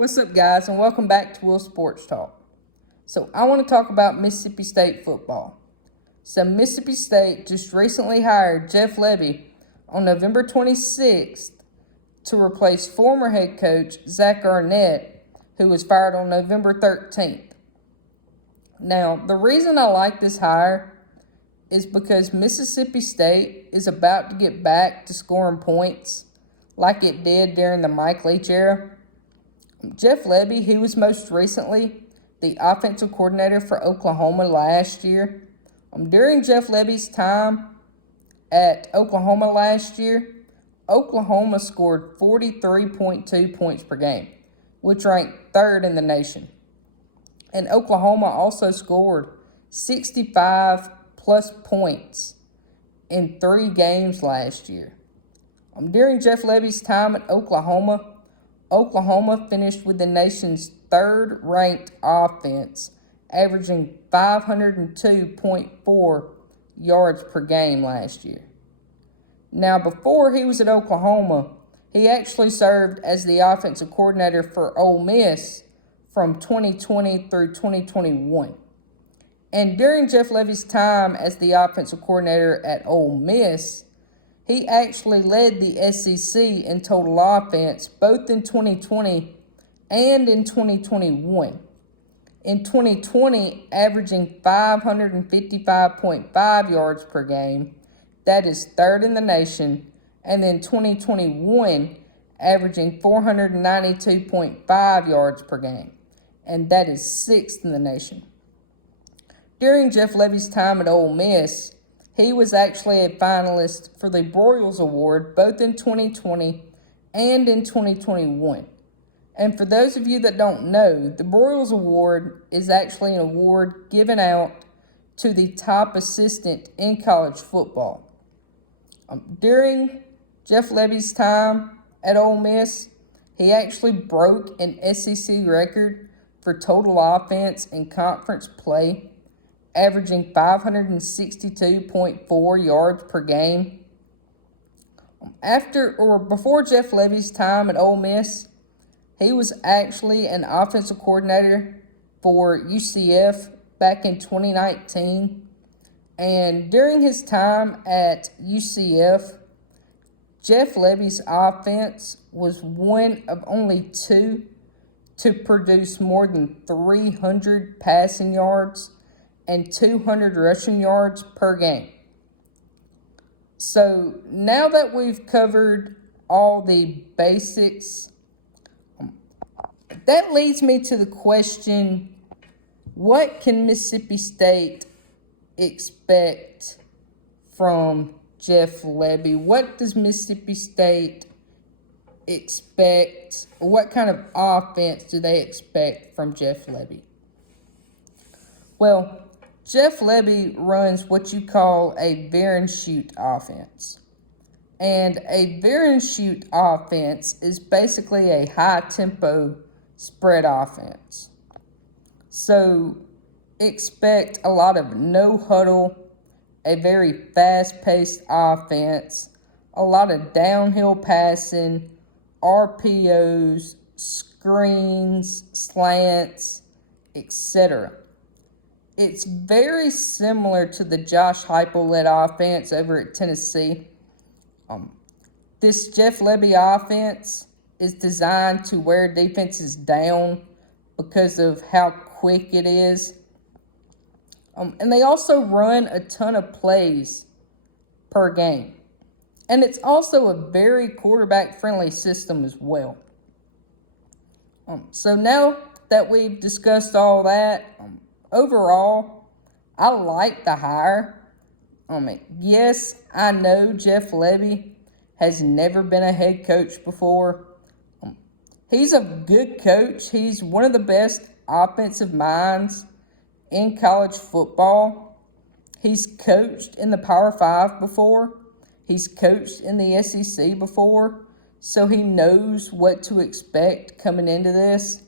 What's up, guys, and welcome back to Will Sports Talk. So, I want to talk about Mississippi State football. So, Mississippi State just recently hired Jeff Lebby on November 26th to replace former head coach Zach Arnett, who was fired on November 13th. Now, the reason I like this hire is because Mississippi State is about to get back to scoring points like it did during the Mike Leach era. Jeff Lebby, he was most recently the offensive coordinator for Oklahoma last year. During Jeff Lebby's time at Oklahoma last year, Oklahoma scored 43.2 points per game, which ranked third in the nation. And Oklahoma also scored 65 plus points in 3 games last year. During Jeff Lebby's time at Oklahoma finished with the nation's third-ranked offense, averaging 502.4 yards per game last year. Now, before he was at Oklahoma, he actually served as the offensive coordinator for Ole Miss from 2020 through 2021. And during Jeff Lebby's time as the offensive coordinator at Ole Miss, he actually led the SEC in total offense both in 2020 and in 2021. In 2020, averaging 555.5 yards per game, that is third in the nation, and then 2021, averaging 492.5 yards per game, and that is sixth in the nation. During Jeff Lebby's time at Ole Miss, he was actually a finalist for the Broyles Award both in 2020 and in 2021. And for those of you that don't know, the Broyles Award is actually an award given out to the top assistant in college football. During Jeff Lebby's time at Ole Miss, he actually broke an SEC record for total offense in conference play, averaging 562.4 yards per game. Before Jeff Lebby's time at Ole Miss, he was actually an offensive coordinator for UCF back in 2019. And during his time at UCF, Jeff Lebby's offense was one of only 2 to produce more than 300 passing yards and 200 rushing yards per game. So now that we've covered all the basics, that leads me to the question, what can Mississippi State expect from Jeff Lebby? What does Mississippi State expect? What kind of offense do they expect from Jeff Lebby? Well, Jeff Lebby runs what you call a veer and shoot offense. And a veer and shoot offense is basically a high-tempo spread offense. So expect a lot of no huddle, a very fast-paced offense, a lot of downhill passing, RPOs, screens, slants, etc. It's very similar to the Josh Heupel-led offense over at Tennessee. This Jeff Lebby offense is designed to wear defenses down because of how quick it is. And they also run a ton of plays per game. And it's also a very quarterback-friendly system as well. So now that we've discussed all that, overall, I like the hire. Yes, I know Jeff Lebby has never been a head coach before. He's a good coach. He's one of the best offensive minds in college football. He's coached in the Power 5 before. He's coached in the SEC before. So he knows what to expect coming into this.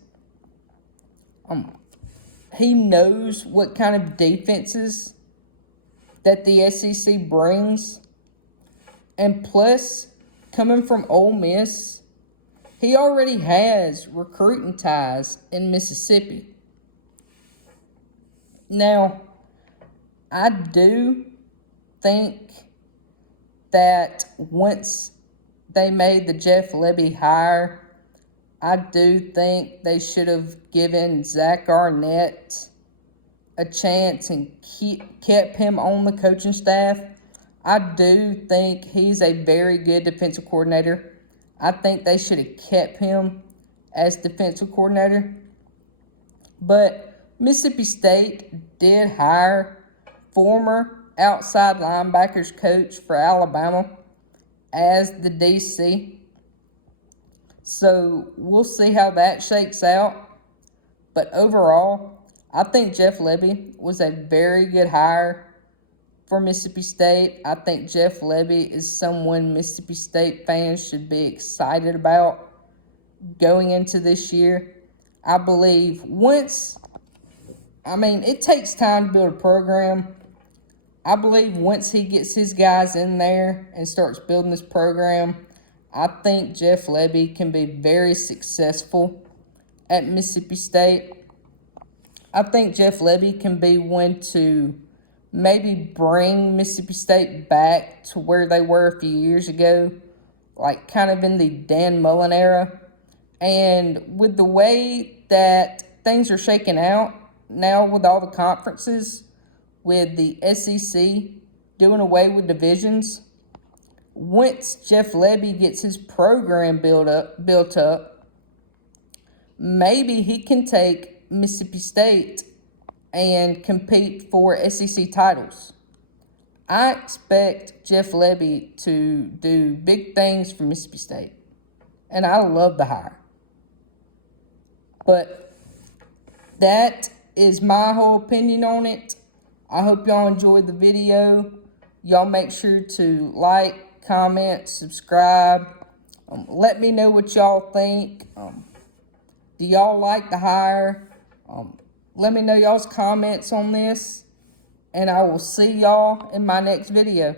He knows what kind of defenses that the SEC brings. And plus, coming from Ole Miss, he already has recruiting ties in Mississippi. Now, I do think that once they made the Jeff Lebby hire, I do think they should have given Zach Arnett a chance and kept him on the coaching staff. I do think he's a very good defensive coordinator. I think they should have kept him as defensive coordinator. But Mississippi State did hire former outside linebackers coach for Alabama as the DC. So we'll see how that shakes out. But overall, I think Jeff Lebby was a very good hire for Mississippi State. I think Jeff Lebby is someone Mississippi State fans should be excited about going into this year. I believe it takes time to build a program. I believe once he gets his guys in there and starts building this program, I think Jeff Lebby can be very successful at Mississippi State. I think Jeff Lebby can be one to maybe bring Mississippi State back to where they were a few years ago, like kind of in the Dan Mullen era. And with the way that things are shaking out now with all the conferences, with the SEC doing away with divisions, once Jeff Lebby gets his program built up, maybe he can take Mississippi State and compete for SEC titles. I expect Jeff Lebby to do big things for Mississippi State, and I love the hire. But that is my whole opinion on it. I hope y'all enjoyed the video. Y'all make sure to like, comment, subscribe. Let me know what y'all think. Do y'all like the hire? Let me know y'all's comments on this, and I will see y'all in my next video.